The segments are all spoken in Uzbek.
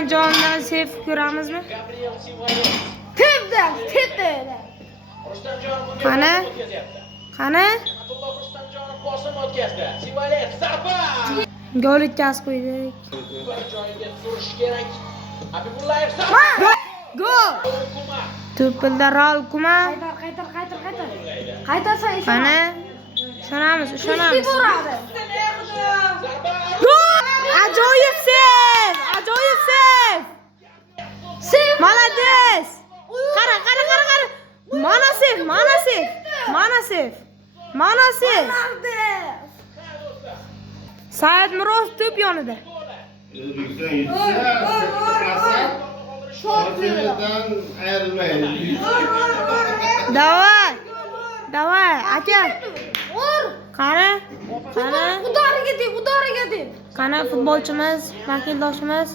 Rustamjondan sevib ko'ramizmi? Tepdi. Qani? Qani? bosim o'tkazdi. Sivalet zarba. Gol o'tkazib qo'ydik. Bir joyiga surish kerak. Habibullayev zarba. Gol! To'pilda Raul Kuma. Qaytar. Qaytarsa ishon. Qani? Ishonamiz. Boradi. Gol! Ajoyib sev! Sev! Молодец! Qara. Mana sev. Said Mirov to'p yonida. Davay, aka. Qani? Udariga deb. Qani futbolchimiz, vakildoshimiz.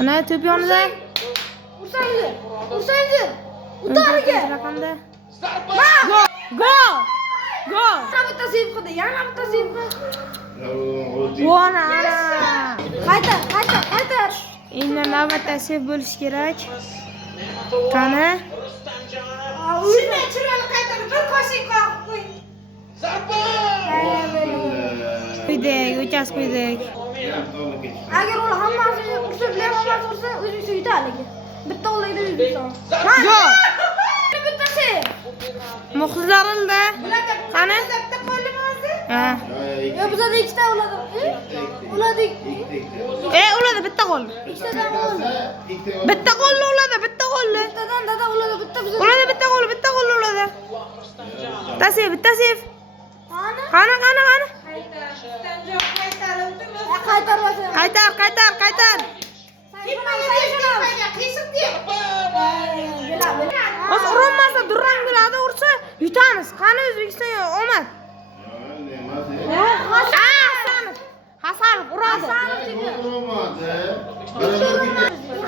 Ana to'p yonida. Ursaydi. Udariga. Raqamda. Zarba. Gol! Yana bitta sev qildi. Vona! Qaytar. Endi navbatda sev bo'lish kerak. Qani? Chiroyli qaytarib bir qo'shing qo'ying. Zarba. Qo'ydik. Agar ular hammasi ursa O'zbekiston yutadi. Bitta o'laydi O'zbekiston. Gol! Bittasi. Muxlislarimda. Qani? Bitta qo'ydim o'zi. Ha. Yo bizda ikkita uladi. Uladi. Uladi bitta gol. Ikkitadan gol. Bitta gol uladi. Bittadan dada uladi. Bitta bizda. Uladi bitta gol uladi. Bitta sev. Qani? Qaytar. O'z urinmasa durang biladi, ursa yutamiz. Qani O'zbekiston omad. Hasanov uradi.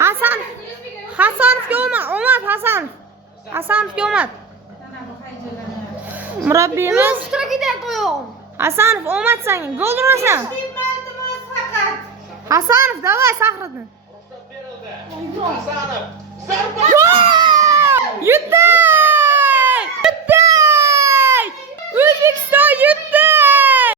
Hasanovga omad. Hasanovga omad. Murabbiyimiz Hasanov omad senga. Gol urasan. Hasanov, davay Sahriddin. Hasanov. Zarba. Yutdi!